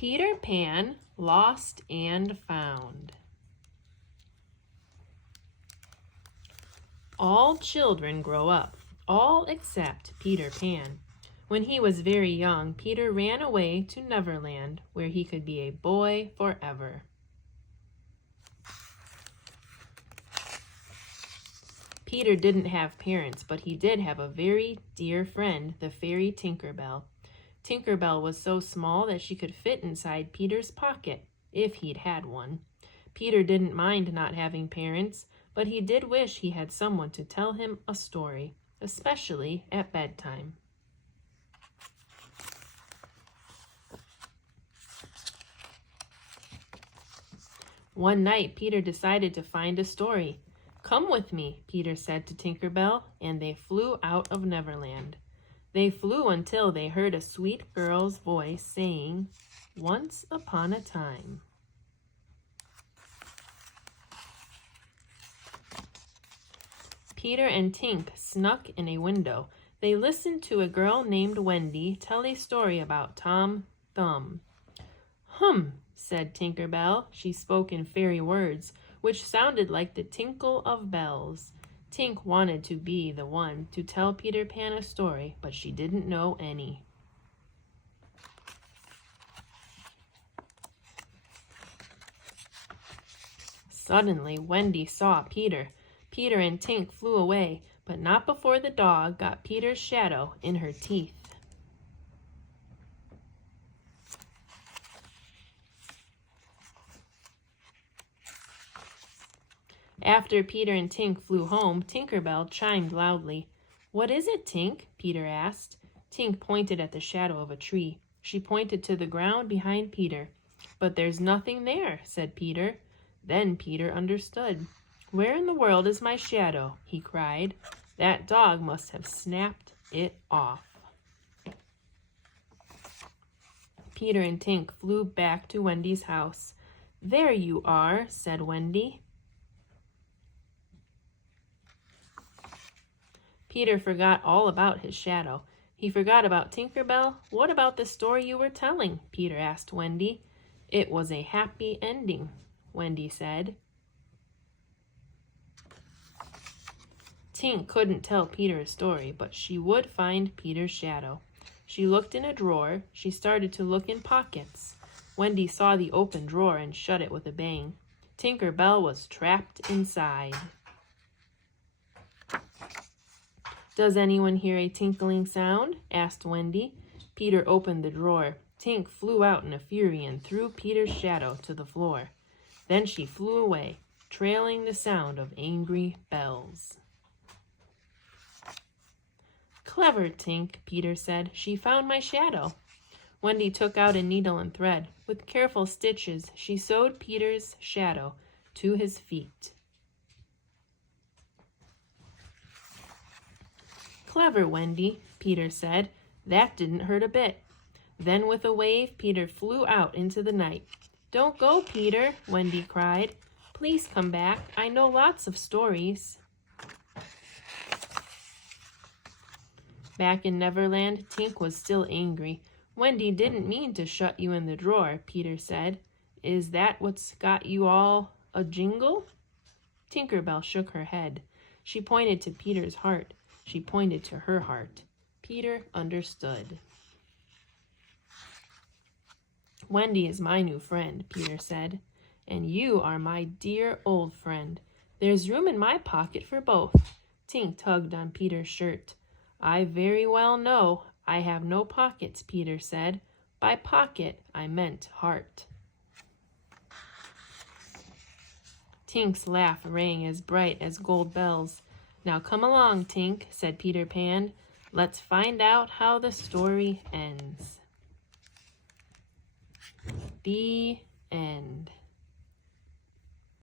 Peter Pan, Lost and Found. All children grow up, all except Peter Pan. When he was very young, Peter ran away to Neverland, where he could be a boy forever. Peter didn't have parents, but he did have a very dear friend, the fairy Tinker Bell. Tinker Bell was so small that she could fit inside Peter's pocket, if he'd had one. Peter didn't mind not having parents, but he did wish he had someone to tell him a story, especially at bedtime. One night, Peter decided to find a story. "Come with me," Peter said to Tinker Bell, and they flew out of Neverland. They flew until they heard a sweet girl's voice saying, "Once upon a time." Peter and Tink snuck in a window. They listened to a girl named Wendy tell a story about Tom Thumb. Said Tinker Bell. She spoke in fairy words, which sounded like the tinkle of bells. Tink wanted to be the one to tell Peter Pan a story, but she didn't know any. Suddenly, Wendy saw Peter. Peter and Tink flew away, but not before the dog got Peter's shadow in her teeth. After Peter and Tink flew home, Tinker Bell chimed loudly. "What is it, Tink?" Peter asked. Tink pointed at the shadow of a tree. She pointed to the ground behind Peter. "But there's nothing there," said Peter. Then Peter understood. "Where in the world is my shadow?" he cried. "That dog must have snapped it off." Peter and Tink flew back to Wendy's house. "There you are," said Wendy. Peter forgot all about his shadow. He forgot about Tinker Bell. "What about the story you were telling?" Peter asked Wendy. "It was a happy ending," Wendy said. Tink couldn't tell Peter a story, but she would find Peter's shadow. She looked in a drawer. She started to look in pockets. Wendy saw the open drawer and shut it with a bang. Tinker Bell was trapped inside. "Does anyone hear a tinkling sound?" asked Wendy. Peter opened the drawer. Tink flew out in a fury and threw Peter's shadow to the floor. Then she flew away, trailing the sound of angry bells. "Clever Tink," Peter said. "She found my shadow." Wendy took out a needle and thread. With careful stitches, she sewed Peter's shadow to his feet. "Clever, Wendy," Peter said. "That didn't hurt a bit." Then with a wave, Peter flew out into the night. "Don't go, Peter," Wendy cried. "Please come back. I know lots of stories." Back in Neverland, Tink was still angry. "Wendy didn't mean to shut you in the drawer," Peter said. "Is that what's got you all a jingle?" Tinker Bell shook her head. She pointed to Peter's heart. She pointed to her heart. Peter understood. "Wendy is my new friend," Peter said. "And you are my dear old friend. There's room in my pocket for both." Tink tugged on Peter's shirt. "I very well know I have no pockets," Peter said. "By pocket, I meant heart." Tink's laugh rang as bright as gold bells. "Now come along, Tink," said Peter Pan. "Let's find out how the story ends." The end.